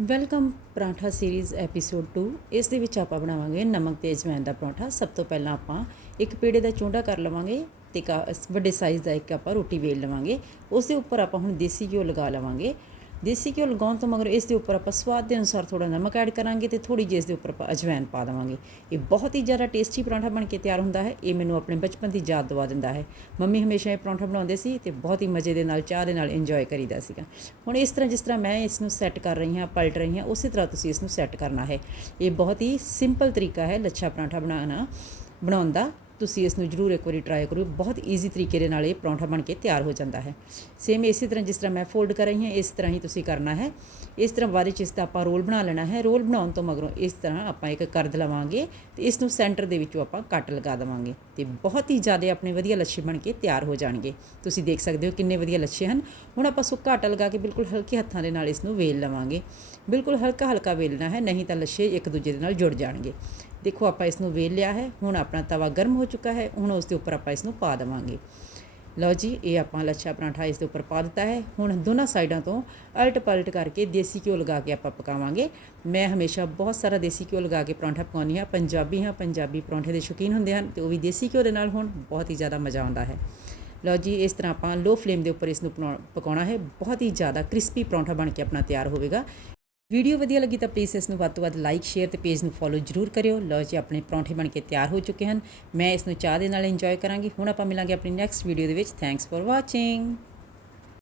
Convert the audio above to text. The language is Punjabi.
ਵੈਲਕਮ ਪਰਾਂਠਾ ਸੀਰੀਜ਼ ਐਪੀਸੋਡ 2 ਇਸ ਦੇ ਵਿੱਚ ਆਪਾਂ ਬਣਾਵਾਂਗੇ ਨਮਕ ਤੇ ਅਜਵਾਇਣ ਦਾ ਪਰੌਂਠਾ। ਸਭ ਤੋਂ ਪਹਿਲਾਂ ਆਪਾਂ ਇੱਕ ਪੇੜੇ ਦਾ ਚੂੰਡਾ ਕਰ ਲਵਾਂਗੇ ਤੇ ਕਾ- ਵੱਡੇ ਸਾਈਜ਼ ਦਾ ਇੱਕ ਆਪਾਂ ਰੋਟੀ ਵੇਲ ਲਵਾਂਗੇ। ਉਸ ਦੇ ਉੱਪਰ ਆਪਾਂ ਹੁਣ ਦੇਸੀ ਘਿਓ ਲਗਾ ਲਵਾਂਗੇ। ਦੇਸੀ ਘਿਓ ਲਗਾਉਣ ਤੋਂ ਮਗਰ ਇਸ ਦੇ ਉੱਪਰ ਆਪਾਂ ਸਵਾਦ ਦੇ ਅਨੁਸਾਰ ਥੋੜਾ ਨਮਕ ਐਡ ਕਰਾਂਗੇ ਤੇ ਥੋੜੀ ਜਿਹੀ ਇਸ ਦੇ ਉੱਪਰ ਆਪਾਂ ਅਜਵਾਇਣ ਪਾ ਦੇਵਾਂਗੇ। ਇਹ ਬਹੁਤ ਹੀ ਜ਼ਿਆਦਾ ਟੇਸਟੀ ਪਰਾਂਠਾ ਬਣ ਕੇ ਤਿਆਰ ਹੁੰਦਾ ਹੈ। ਇਹ ਮੈਨੂੰ ਆਪਣੇ ਬਚਪਨ ਦੀ ਯਾਦ ਦਿਵਾ ਦਿੰਦਾ ਹੈ। ਮੰਮੀ ਹਮੇਸ਼ਾ ਇਹ ਪਰਾਂਠਾ ਬਣਾਉਂਦੇ ਸੀ ਤੇ ਬਹੁਤ ਹੀ ਮਜ਼ੇ ਦੇ ਨਾਲ ਚਾਹ ਦੇ ਨਾਲ ਇੰਜੋਏ ਕਰੀਦਾ ਸੀਗਾ। ਹੁਣ ਇਸ ਤਰ੍ਹਾਂ ਜਿਸ ਤਰ੍ਹਾਂ ਮੈਂ ਇਸ ਨੂੰ ਸੈੱਟ ਕਰ ਰਹੀ ਹਾਂ, ਪਲਟ ਰਹੀ ਹਾਂ, ਉਸੇ ਤਰ੍ਹਾਂ ਤੁਸੀਂ ਇਸ ਨੂੰ ਸੈੱਟ ਕਰਨਾ ਹੈ। ਇਹ ਬਹੁਤ ਹੀ ਸਿੰਪਲ ਤਰੀਕਾ ਹੈ ਲੱਛਾ ਪਰਾਂਠਾ ਬਣਾਉਣਾ, ਬਣਾਉਣ ਦਾ। ਤੁਸੀਂ ਇਸ ਨੂੰ ਜ਼ਰੂਰ ਇੱਕ ਵਾਰੀ ਟਰਾਈ ਕਰੋ ਬਹੁਤ ਈਜ਼ੀ ਤਰੀਕੇ ਦੇ ਨਾਲ ਇਹ ਪਰੌਂਠਾ ਬਣ ਕੇ ਤਿਆਰ ਹੋ ਜਾਂਦਾ ਹੈ। ਸੇਮ ਇਸੇ ਤਰ੍ਹਾਂ ਜਿਸ ਤਰ੍ਹਾਂ ਮੈਂ ਫੋਲਡ ਕਰ ਰਹੀ ਹਾਂ, ਇਸ ਤਰ੍ਹਾਂ ਹੀ ਤੁਸੀਂ ਕਰਨਾ ਹੈ। ਇਸ ਤਰ੍ਹਾਂ ਬਾਅਦ ਵਿੱਚ ਇਸ ਦਾ ਆਪਾਂ ਰੋਲ ਬਣਾ ਲੈਣਾ ਹੈ। ਰੋਲ ਬਣਾਉਣ ਤੋਂ ਮਗਰੋਂ ਇਸ ਤਰ੍ਹਾਂ ਆਪਾਂ ਇੱਕ ਕਰਦ ਲਵਾਂਗੇ ਤੇ ਇਸ ਨੂੰ ਸੈਂਟਰ ਦੇ ਵਿੱਚੋਂ ਆਪਾਂ ਕੱਟ ਲਗਾ ਦੇਵਾਂਗੇ ਤੇ ਬਹੁਤ ਹੀ ਜ਼ਿਆਦਾ ਆਪਣੇ ਵਧੀਆ ਲੱਛੇ ਬਣ ਕੇ ਤਿਆਰ ਹੋ ਜਾਣਗੇ। ਤੁਸੀਂ ਦੇਖ ਸਕਦੇ ਹੋ ਕਿੰਨੇ ਵਧੀਆ ਲੱਛੇ ਹਨ। ਹੁਣ ਆਪਾਂ ਸੁੱਕਾ ਆਟਾ ਲਗਾ ਕੇ ਬਿਲਕੁਲ ਹਲਕੇ ਹੱਥਾਂ ਦੇ ਨਾਲ ਇਸ ਨੂੰ ਵੇਲ ਲਵਾਂਗੇ। ਬਿਲਕੁਲ ਹਲਕਾ ਹਲਕਾ ਵੇਲਣਾ ਹੈ, ਨਹੀਂ ਤਾਂ ਲੱਛੇ ਇੱਕ ਦੂਜੇ ਦੇ ਨਾਲ ਜੁੜ ਜਾਣਗੇ। ਦੇਖੋ ਆਪਾਂ ਇਸ ਨੂੰ ਵੇਲ ਲਿਆ ਹੈ, ਹੁਣ ਆਪਣਾ ਤਵਾ ਗਰਮ ਹੋ ਚੁੱਕਾ ਹੈ, ਹੁਣ ਉਸ ਦੇ ਉੱਪਰ ਆਪਾਂ ਇਸ ਨੂੰ ਪਾ ਦੇਵਾਂਗੇ। ਲਓ ਜੀ, ਇਹ ਆਪਾਂ ਲੱਛਾ ਪਰਾਂਠਾ ਇਸ ਦੇ ਉੱਪਰ ਪਾ ਦਿੱਤਾ ਹੈ। ਹੁਣ ਦੋਨਾਂ ਸਾਈਡਾਂ ਤੋਂ ਅਲਟ ਪਲਟ ਕਰਕੇ ਦੇਸੀ ਘਿਓ ਲਗਾ ਕੇ ਆਪਾਂ ਪਕਾਵਾਂਗੇ। ਮੈਂ ਹਮੇਸ਼ਾ ਬਹੁਤ ਸਾਰਾ ਦੇਸੀ ਘਿਓ ਲਗਾ ਕੇ ਪਰਾਂਠਾ ਪਕਾਉਂਦੀ ਹਾਂ। ਪੰਜਾਬੀ ਹਾਂ, ਪੰਜਾਬੀ ਪਰਾਂਠੇ ਦੇ ਸ਼ੌਕੀਨ ਹੁੰਦੇ ਹਨ ਤੇ ਉਹ ਵੀ ਦੇਸੀ ਘਿਓ ਦੇ ਨਾਲ ਹੋਣ, ਬਹੁਤ ਹੀ ਜ਼ਿਆਦਾ ਮਜ਼ਾ ਆਉਂਦਾ ਹੈ। ਲਓ ਜੀ, ਇਸ ਤਰ੍ਹਾਂ ਆਪਾਂ ਲੋ ਫਲੇਮ ਦੇ ਉੱਪਰ ਇਸ ਨੂੰ ਪਕਾਉਣਾ ਹੈ। ਬਹੁਤ ਹੀ ਜ਼ਿਆਦਾ ਕ੍ਰਿਸਪੀ ਪਰੌਂਠਾ ਬਣ ਕੇ ਆਪਣਾ ਤਿਆਰ ਹੋਵੇਗਾ। ਵੀਡੀਓ ਵਧੀਆ ਲੱਗੀ ਤਾਂ ਪਲੀਜ਼ ਇਸ ਨੂੰ ਵੱਧ ਤੋਂ ਵੱਧ ਲਾਈਕ ਸ਼ੇਅਰ ਤੇ ਪੇਜ ਨੂੰ ਫੋਲੋ ਜਰੂਰ ਕਰਿਓ। ਲਓ ਜੀ, ਆਪਣੇ ਪਰੌਂਠੇ ਬਣ ਕੇ ਤਿਆਰ ਹੋ ਚੁੱਕੇ ਹਨ। ਮੈਂ ਇਸ ਨੂੰ ਚਾਹ ਦੇ ਨਾਲ ਇੰਜੋਏ ਕਰਾਂਗੀ। ਹੁਣ ਆਪਾਂ ਮਿਲਾਂਗੇ ਆਪਣੀ ਨੈਕਸਟ ਵੀਡੀਓ ਦੇ ਵਿੱਚ। Thanks for watching